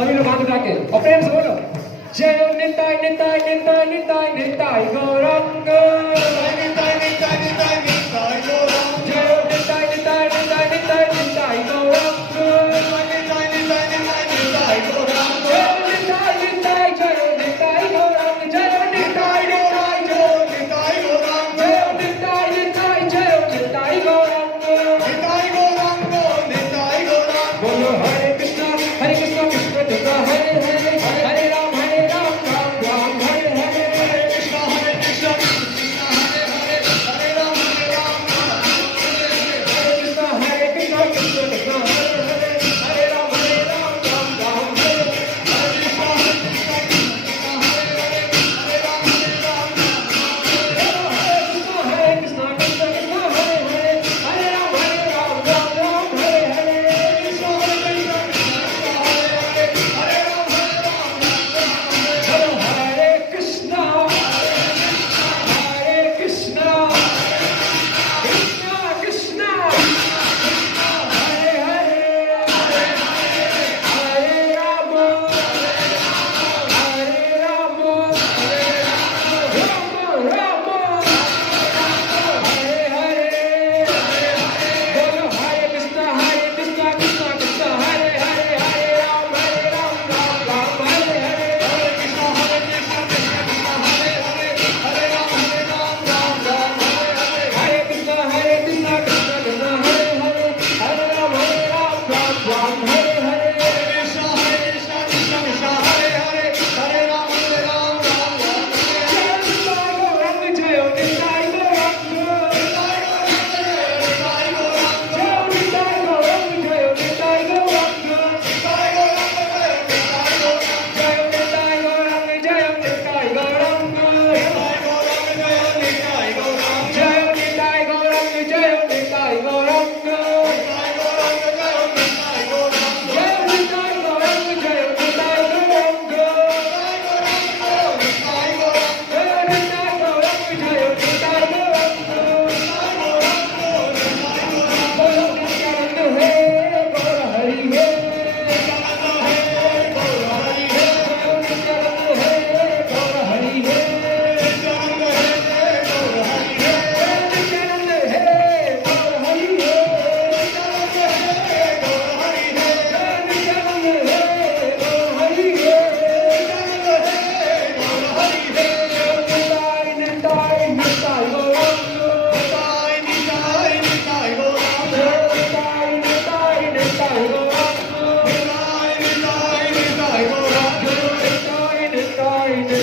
सभी लोग हाथ उठा के और प्रेम से बोलो जय निताय निताय निताय निताय निताय गौरंग निताय निताय निताय निताय गौरंग जय निताय निताय निताय निताय निताय गौरंग निताय निताय निताय निताय गौरंग जय निताय निताय जय निताय गौरंग जय निताय निताय जय निताय गौरंग जय निताय निताय जय निताय गौरंग निताय गौरंग निताय गौरंग बोलो हरे कृष्ण कृष्ण कृष्ण हरे हरे हरे राम राम राम हरे हरे हरे कृष्ण कृष्ण कृष्ण हरे हरे हरे राम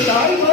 নিতাই